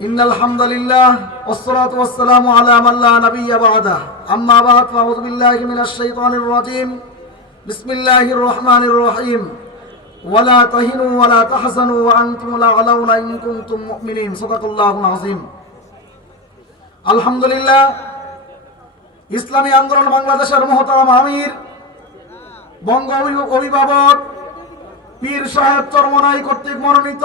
إن الحمد لله والصلاة والسلام على من لا نبي بعده أما بعد فأعوذ بالله من الشيطان الرجيم بسم الله الرحمن الرحيم ولا تهنوا ولا تحزنوا وأنتم الأعلون إن كنتم مؤمنين صدق الله العظيم الحمد لله ইসলামী আন্দোলন বাংলাদেশের মহতারাম আমির বঙ্গ অভি- অভিভাবক পীর সাহেব চরমনাই কর্তৃক মনোনীত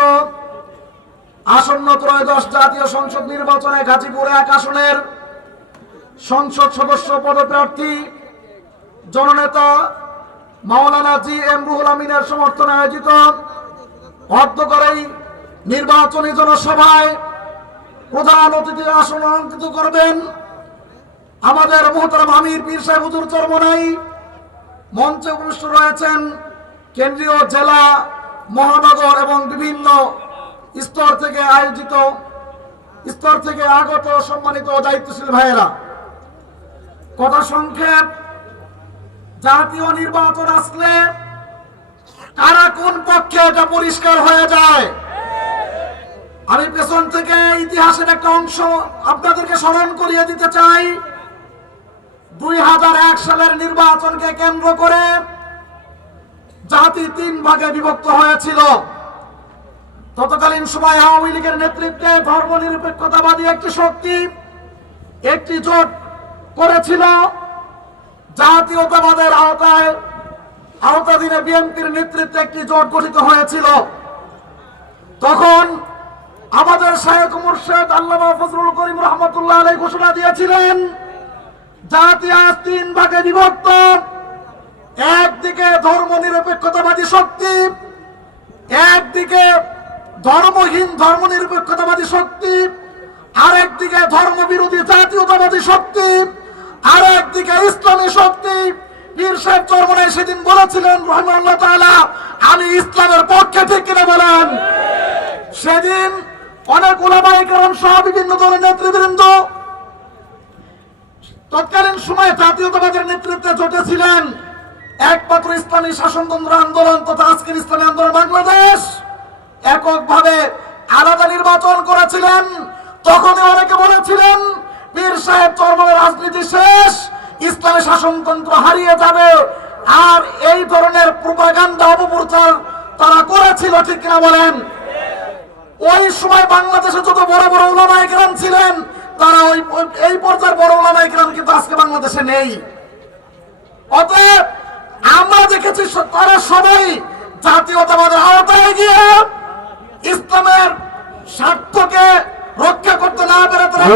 আসন্ন ত্রয়োদশ জাতীয় সংসদ নির্বাচনে গাজীপুর এক আসনের সংসদ সদস্য পদপ্রার্থী জননেতা মাওলানা জি এম রুহুল আমিনের সমর্থনে আয়োজিত অর্ধকরেই নির্বাচনী জনসভায় প্রধান অতিথি আসন অলঙ্কৃত করবেন আমাদের মোহতারাম আমির পীর সাহেব হুজুর চরমনাই। মঞ্চে উপস্থিত রয়েছেন কেন্দ্রীয় জেলা মহানগর এবং বিভিন্ন স্তর থেকে আয়োজিত, স্তর থেকে আগত সম্মানিত দায়িত্বশীল ভাইয়েরা কথা সংক্ষেপ জাতীয় নির্বাচন আসলে কারা কোন পক্ষে এটা পরিষ্কার হয়ে যায়? আমি পেছন থেকে ইতিহাসের একটা অংশ আপনাদেরকে স্মরণ করিয়ে দিতে চাই। দুই হাজার এক সালের নির্বাচনকে কেন্দ্র করে জাতি তিন ভাগে বিভক্ত হয়েছিল। ততকালীন সময় আওয়ামী লীগের নেতৃত্বে ধর্ম নিরপেক্ষতাবাদী একটি শক্তি, একটি জোট করেছিল জাতীয়তাবাদের আওতায়। আওতাধীনে বিএনপির নেতৃত্বে একটি জোট গঠিত হয়েছিল। তখন আমাদের শায়ক মুর্শেদ আল্লামা ফজলুল করিম রহমতুল্লাহ আলাই ঘোষণা দিয়েছিলেন, জাতি আজ তিন ভাগে বিভক্ত। একদিকে ধর্ম নিরপেক্ষতাবাদী শক্তি, একদিকে ধর্মহীন ধর্ম নিরপেক্ষতাবাদী শক্তি, আরেকদিকে ধর্ম বিরোধী জাতীয়তাবাদী শক্তি আর একদিকে ইসলামী শক্তি। পীর সাহেব চরমনাই সেদিন বলেছিলেন রহমাল্লাহ তাআলা, আমি ইসলামের পক্ষে ঠিক কিনা বলেন? সেদিন অনেক ওলামাই কারণ সহ বিভিন্ন দলের নেতৃবৃন্দ তৎকালীন সময়ে জাতীয়তাবাদের নেতৃত্বে জোটেছিলেন। একমাত্র ইসলামী শাসনতন্ত্র আন্দোলন তথা আজকের ইসলামী আন্দোলন বাংলাদেশ। এককভাবে আলাদা নির্বাচন করেছিলেন। তখনই অনেকে বলেছিলেন, পীর সাহেব চরমের রাজনীতি শেষ, ইসলামী শাসনতন্ত্র হারিয়ে যাবে, আর এই ধরনের প্রোপাগান্ডা অপপ্রচার তারা করেছিল, ঠিক কিনা বলেন? ওই সময় বাংলাদেশে যত বড় বড় ওলামা একরাম ছিলেন, তারা ওই, এই পর্যায়ের বড় ওলামা একরাম কিন্তু আজকে বাংলাদেশে নেই। অতএব আমরা দেখেছি তারা সবাই জাতীয়তাবাদের আওতায় গিয়ে ইসলামের স্বার্থকে রক্ষা করতে না পেরে তারা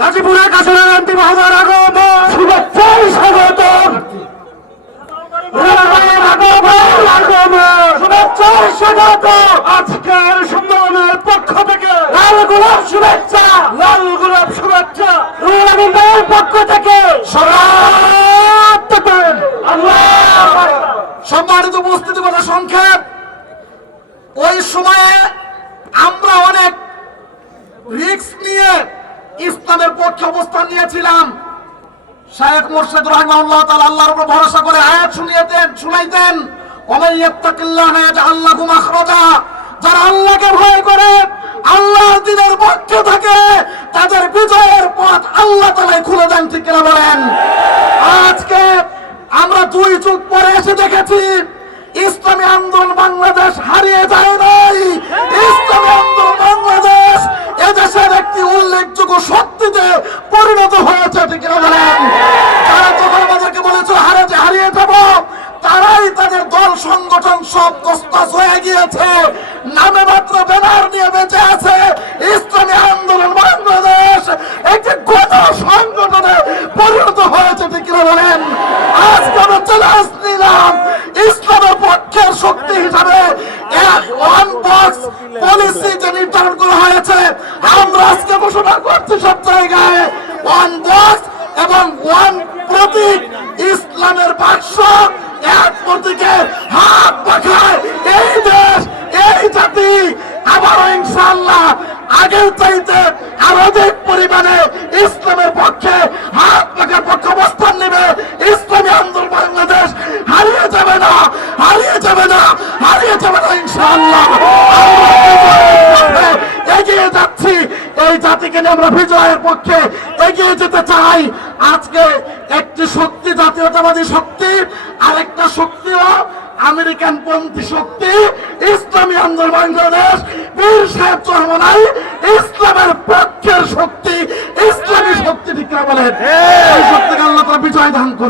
গাজীপুরের কাছে শুভেচ্ছাই স্বাগতম শুভেচ্ছাই স্বাগতম আজকের সম্মেলনের পক্ষ থেকে লাল গোলাপ শুভেচ্ছা। লাল গোলাপ শুভেচ্ছা রুলামিন ভাইয়ের পক্ষ থেকে সরাত আল্লাহ সম্মানিত উপস্থিতি কথা সংক্ষেপ ওই সময়ে আমরা অনেক রিস্ক নিয়ে ইসলামের পক্ষে অবস্থান নিয়েছিলাম। শায়েখ মুর্শিদ রহমাল্লাহ তাআলা আল্লাহর উপর ভরসা করে আয়াত শুনিয়েতেন শুনাইতেন ওমান ইয়াত্তাকিল্লাহ ইয়াজআল লাহু মাখরাজা, যারা আল্লাহকে ভয় করে, আল্লাহর দিনের পক্ষে থাকে, তাদের বিজয়ের পথ আল্লাহ তাআলাই খুলে দেন, ঠিক কিনা বলেন? আজকে আমরা দুই যুগ পরে এসে দেখেছি, ইসলামী আন্দোলন বাংলাদেশ হারিয়ে যায় নাই। ইসলামী আন্দোলন বাংলাদেশ এদেশের একটি উল্লেখযোগ্য শক্তিতে পরিণত হয়েছে ঠিক কিনা বলেন যারা তখন আমাদেরকে বলেছিল হারে যে হারিয়ে যাব তারাই তাদের দল সংগঠন সব তস্তাস হয়ে গিয়েছে। নামে মাত্র ব্যানার নিয়ে বেঁচে আছে ইসলামী আন্দোলন বাংলাদেশ। একটি গণ সংগঠনে পরিণত হয়েছে, ঠিক বলেন? চ্যালেঞ্জ নিলাম ইসলামের পক্ষের শক্তি হিসাবে। পলিসি যে নির্ধারণ করা হয়েছে। আমরা আজকে ঘোষণা করছি সব জায়গায় এবং ওয়ান প্রতীক, ইসলামের বাক্স। এক প্রতীকে হাত পাখায় আবারও ইনশাল্লাহ আগের চাইতে আরও অধিক পরিমাণে ইসলামের পক্ষে হাত পাখার পক্ষে অবস্থান নেবে। ইসলামী আন্দোলন বাংলাদেশ হারিয়ে যাবে না, হারিয়ে যাবে না, হারিয়ে যাবে না ইনশাল্লাহ এগিয়ে যাচ্ছি। এই জাতিকে নিয়ে আমরা বিজয়ের পক্ষে এগিয়ে যেতে চাই। আজকে একটি শক্তি, জাতীয়তাবাদী শক্তি, আরেকটা শক্তিও আমেরিকান পন্থী শক্তি, ইসলামী আন্দোলন বাংলাদেশ বীর সাহেব চরমনাই ইসলামের পক্ষের শক্তি ইসলামী শক্তি ঠিক বলে বলেন? এই শক্তিকে আল্লাহ তারা বিজয় দান করে